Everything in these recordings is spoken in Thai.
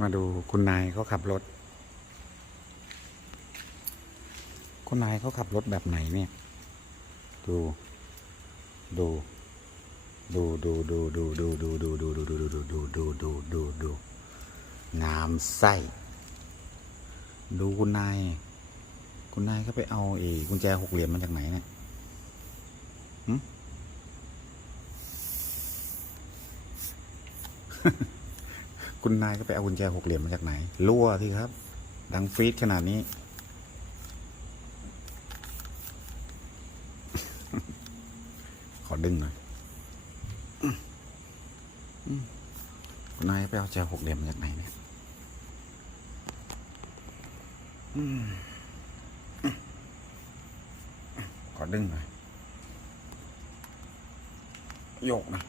มาดูคุณนายเขาขับรถ คุณนายเขาขับรถแบบไหนเนี่ย ดู ดู ดูดูดูดูดูดูดูดูดูดูดูดูดูดูดูดูดูงามไส้ ดูคุณนาย คุณนายก็ไปเอาเอกุญแจหกเหลี่ยมมาจากไหนเนี่ยหึ คุณนายก็ไปเอากุญแจหกเหลี่ยมมาจากไหน รั่วที่ครับ ดังฟีดขนาดนี้ ขอดึงหน่อยคุณนายไปเอาแจหกเหลี่ยมมาจากไหนเนี่ยขอดึงหน่อยโยกหนะ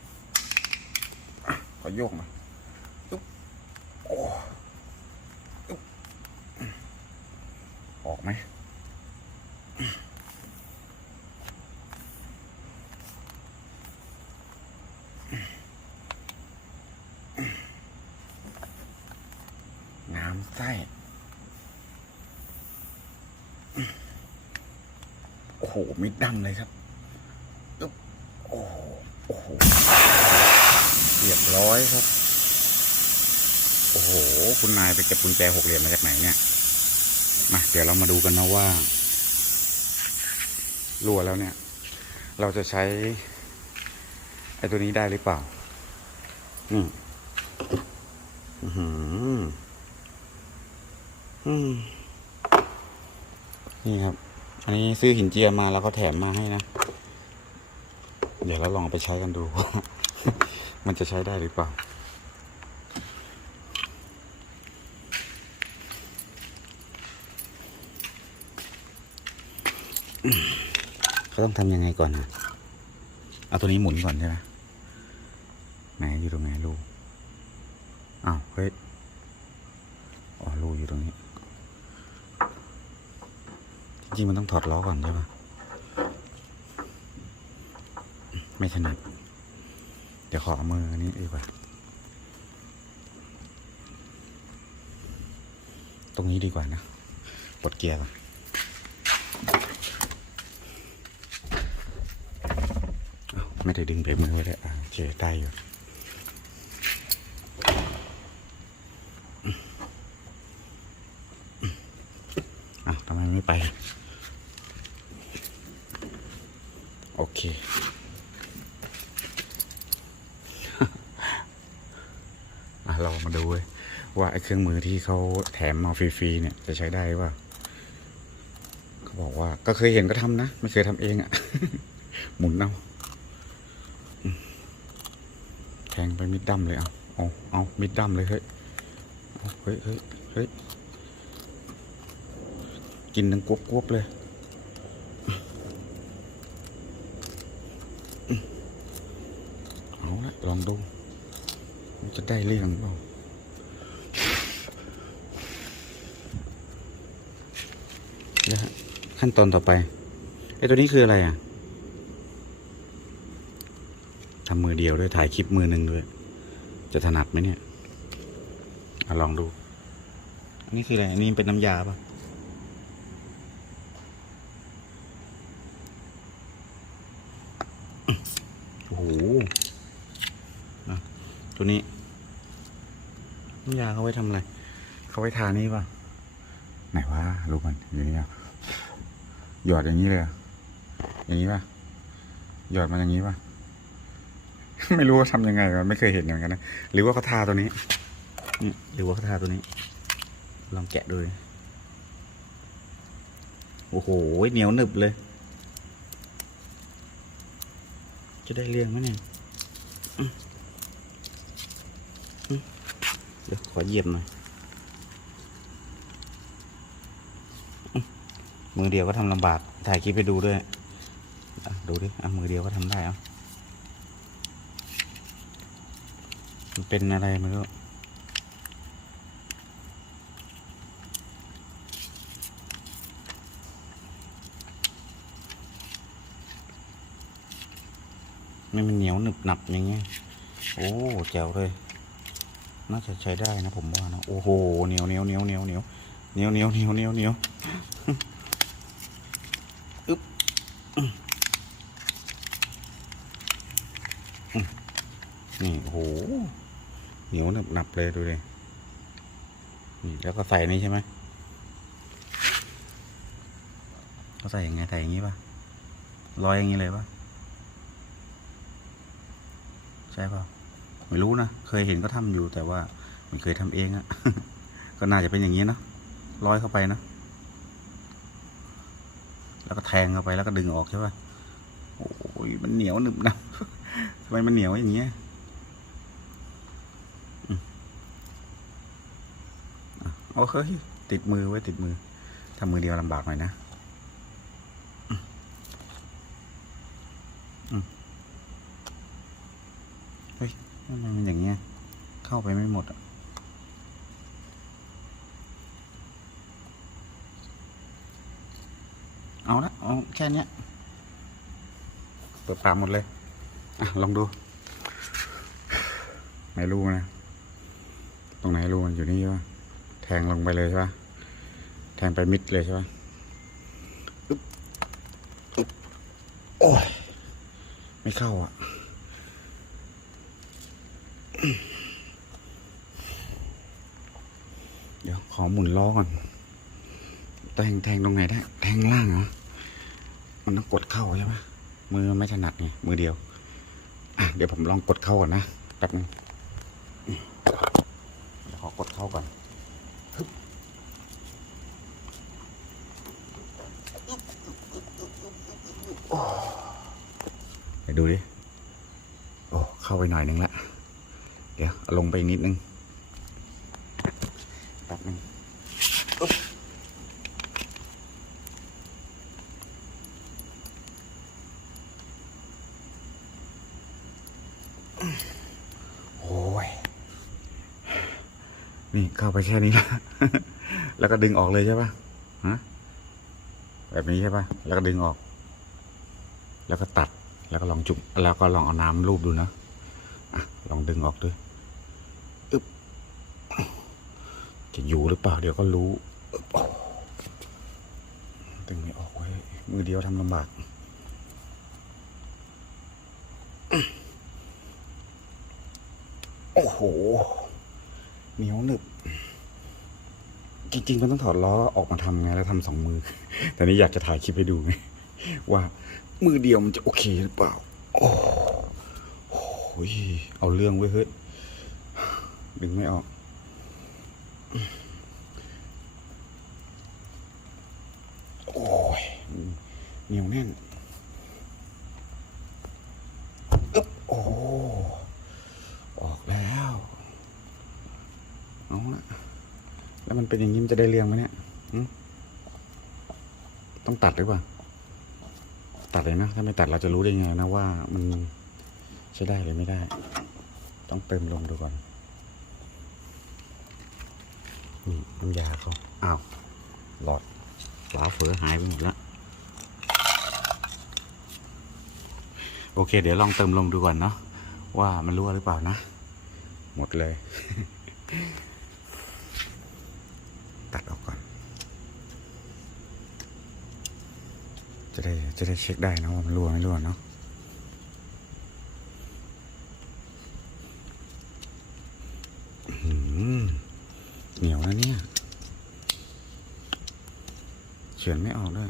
ขอโยกหน่อย ออกไหมน้ำไส้โอ้โหมิดดำเลยครับอึ๊บโอ้โหโอ้โหเรียบร้อยครับ โอ้โห คุณนายไปเก็บกุญแจหกเหลี่ยมมาจากไหนเนี่ยมาเดี๋ยวเรามาดูกันนะว่ารั่วแล้วเนี่ย เราจะใช้ไอ้ตัวนี้ได้หรือเปล่าอืมอื้อหืออืมนี่ครับ อันนี้ซื้อหินเจียมาแล้วก็แถมมาให้นะ เดี๋ยวเราลองไปใช้กันดูว่ามันจะใช้ได้หรือเปล่า เขาต้องทำยังไงก่อนนะเอาตัวนี้หมุนก่อนใช่ไหมไหนอยู่ตรงไหนลูอ้าวเฮ้ยอ๋อลูอยู่ตรงนี้ จริงๆมันต้องถอดล้อก่อนใช่ปะไม่ถนัดเดี๋ยวขอมืออันนี้ดีกว่า ตรงนี้ดีกว่านะ ปลดเกียร์ก่อน อ้าว ไม่ได้ดึงเบรกมือไว้เลยอ่าโอเคได้อยู่อ้าวทำไมไม่ไป โอเค อะ เรามาดูเว้ยว่าไอ้เครื่องมือที่เขาแถมมาฟรีๆเนี่ยจะใช้ได้ว่าเขาบอกว่าก็เคยเห็นก็ทำนะ ไม่เคยทำเองอะ่ะ หมุนเอา แทงไปมิดดั้มเลยเอาเอาเอามิดดั้มเลยเฮ้ยเฮ้ยเฮ้ยเฮ้ยกินดังกวบกวบๆเลยเอาละลองดูจะได้เรื่องเปล่าเยวฮะขั้นตอนต่อไปไอ้ตัวนี้คืออะไรอะ ทำมือเดียวด้วยถ่ายคลิปมือหนึ่งด้วย จะถนัดไหมเนี่ยอลองดู อันนี้คืออะไร อันนี้เป็นน้ำยาปะโอ้โหตัวนี้ น้ำยาเขาไว้ทำอะไร เขาไว้ทานี่ปะไหนวะรู้มันอยู่นี่หยอดอย่างนี้เลย อย่างนี้ปะหยอดมาอย่างนี้ปะ ไม่รู้ว่าทำยังไงวะไม่เคยเห็นเหมือนกันนะหรือว่าเขาทาตัวนี้นี่หรือว่าเขาทาตัวนี้ ลองแกะดูโอ้โหเหนียวหนึบเลย จะได้เรียงไหมเนี่ยเดี๋ยวขอเหยียบหน่อยมือเดียวก็ทำลำบากถ่ายคลิปไปดูด้วยดูดิอะมือเดียวก็ทำได้อะ มันเป็นอะไรไม่รู้ไม่มันเหนียวหนึบหนับอย่างเงี้ย โอ้แจ๋วเลย น่าจะใช้ได้นะผมว่านะ โอ้โห เหนียวเหนียวเหนียวเหนียวเหนียวเหนียวเหนียวเหนียวเหนียวเหนียวอึ๊บนี่โอ้โห เหนียวหนึบหนับเลยดูดินี่แล้วก็ใส่นี่ใช่ไหมเขาใส่ยังไงใส่อย่างนี้ป่ะลอยอย่างนี้เลยป่ะใช่ป่ะไม่รู้นะเคยเห็นก็ทำอยู่แต่ว่าไม่เคยทำเองอะก็น่าจะเป็นอย่างนี้เนะร้อยเข้าไปนะแล้วก็แทงเข้าไปแล้วก็ดึงออกใช่ป่ะโอ้ยมันเหนียวหนึบนะทำไมมันเหนียวอย่างเงี้ยอืมอะ โอเฮ้ยติดมือไว้ติดมือทำมือเดียวลำบากหน่อยนะทำไมมันอย่างเงี้ย เข้าไปไม่หมดอะเอาละเอาแค่นี้เปิดปากหมดเลย อะ ลองดู ไม่รู้นะ ตรงไหนรู้มันอยู่นี่ใช่ปะ แทงลงไปเลยใช่ปะแทงไปมิดเลยใช่ปะอึ๊บอึ๊บโอ้ย ไม่เข้าอะ เดี๋ยวขอหมุนล้อก่อน แทงแทงตรงไหนได้ แทงล่างเหรอ มันต้องกดเข้าใช่ปะมือมันไม่ถนัดไง มือเดียว อะ เดี๋ยวผมลองกดเข้าก่อนนะ แป๊บนึงเดี๋ยวขอกดเข้าก่อนฮึบโอ้ เดี๋ยวดูดิ โอ้ เข้าไปหน่อยหนึงละ เดี๋ยวลงไปนิดนึง แป๊บนึงโอ้ย นี่เข้าไปแค่นี้ละ แล้วก็ดึงออกเลยใช่ปะฮะแบบนี้ใช่ป่ะ แล้วก็ดึงออก แล้วก็ตัดแล้วก็ลองจุ่มแล้วก็ลองเอาน้ำรูปดูนะอะลองดึงออกด้วยอึบจะอยู่หรือเปล่า เดี๋ยวก็รู้ดึงไม่ออกเว้ยมือเดียวทำลำบากโอ้โหเหนียวหนึบ จริงๆมันต้องถอดล้อออกมาทำไงแล้วทำสองมือ แต่นี่อยากจะถ่ายคลิปให้ดูไงว่า มือเดียวมันจะโอเคหรือเปล่า โอ้โหเอาเรื่องเว้เฮ้ย ดึงไม่ออก โอ้ยเหนียวแน่นอึ๊บโอ้ ออกแล้ว เอาละแล้วมันเป็นอย่างนี้มันจะได้เรื่องไหมเนี่ยต้องตัดหรือเปล่า ตัดเลยนะ ถ้าไม่ตัดเราจะรู้ได้ไงนะว่ามันใช้ได้หรือไม่ได้ ต้องเติมลมดูก่อน นี่น้ำยาเขาอ้าว หลอดฝาเฟือหายไปหมดแล้ว โอเค เดี๋ยวลองเติมลมดูก่อนเนาะว่ามันรั่วหรือเปล่านะ หมดเลย ตัดออกก่อน จะได้จะได้เช็คได้นะว่ามันรั่วไม่รั่วเนาะเหนียวนะเนี่ยเฉือนไม่ออกด้วย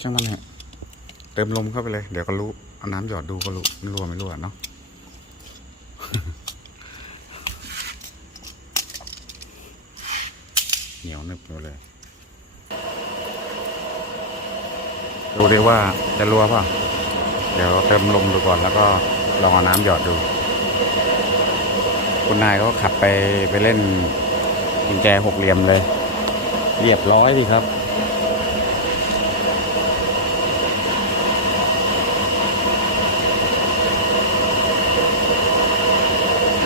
ช่างมันเถอะเติมลมเข้าไปเลย เดี๋ยวก็รู้เอาน้ำหยอดดูก็รู้มันรั่วไม่รั่วเนาะเหนียวนึบอยู่เลยดูดิว่าจะรั่วเปล่ะ เดี๋ยวเติมลมดูก่อนแล้วก็ลองเอาน้ำหยอดดู คุณนายก็ขับไปไปเล่นกุญแจหกเหลี่ยมเลย เรียบร้อยดีครับ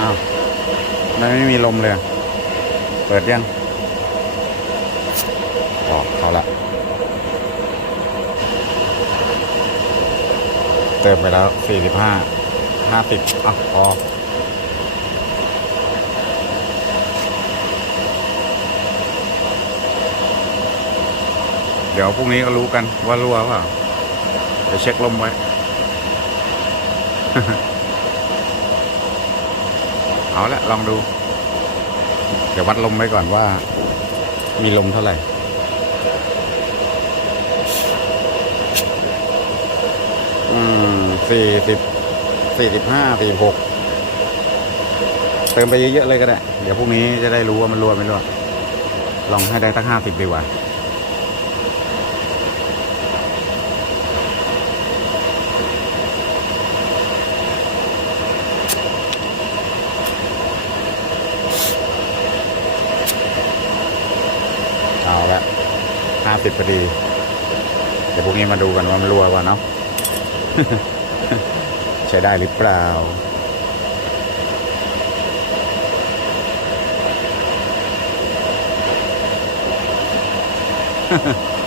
อ้าว ทำไมไม่มีลมเลย เปิดยังออกเขาละ เติมไปแล้วสี่สิบห้าห้าสิบอะพอเดี๋ยวพรุ่งนี้ก็รู้กันว่ารั่วเปล่าเดี๋ยวเช็คลมไว้ เอาละลองดู เดี๋ยววัดลมไว้ก่อนว่า มีลมเท่าไหร่อืมสี่สิบสี่สิบห้าสี่หกเติมไปเยอะๆเลยก็ได้ เดี๋ยวพรุ่งนี้จะได้รู้ว่ามันรั่วไม่รั่วลองให้ได้ตั้งห้าสิบดีกว่าละ ห้าสิบพอดี เดี๋ยวพรุ่งนี้มาดูกันว่ามันรั่วกว่าเนาะใช้ได้หรือเปล่า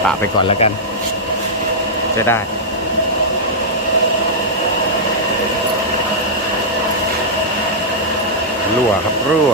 ปะไปก่อนแล้วกัน จะได้ รั่วครับรั่ว